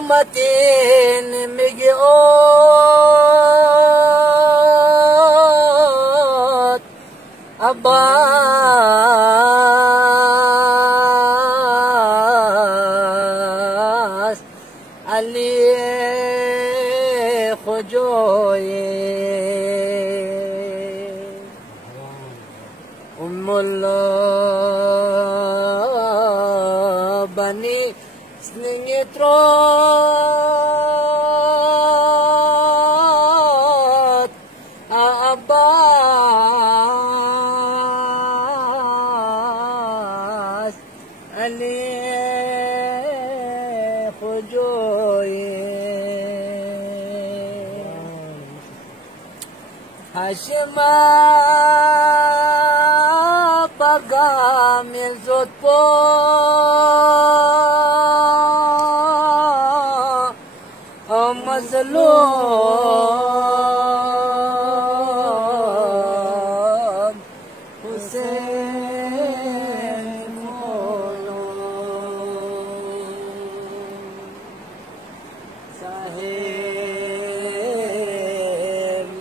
متين مجئوت عباس علي خجوي الله بني سنيتروت عباس علي خجوي هاشما من زدبو مظلوم حسين صاحب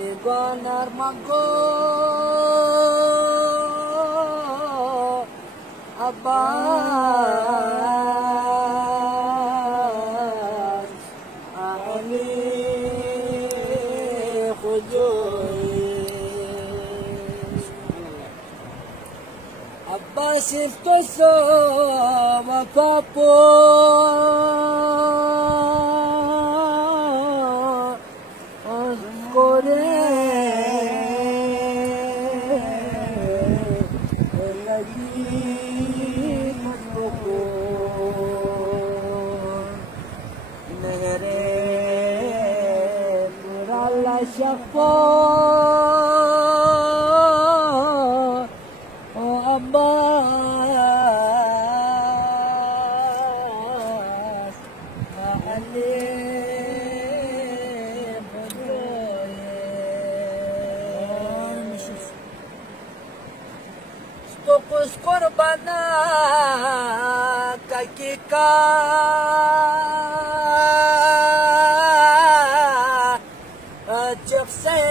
نگانر مگو عباس علي خجوي عباس التسو وفابو شفا عباس علي Stokos korbana kakika Jaksel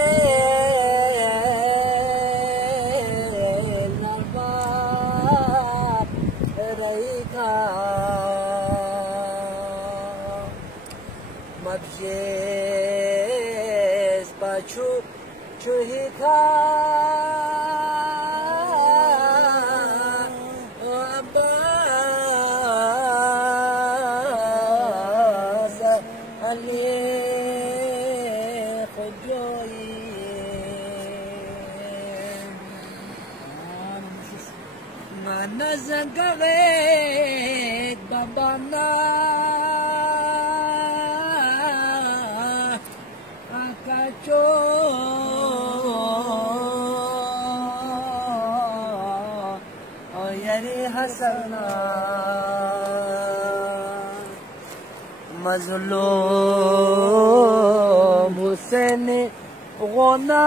nalbab reika mabjes pachu chuhika Abbas Ali Mana zanggaret babana akacho oyari hasana mazlum Hussein gona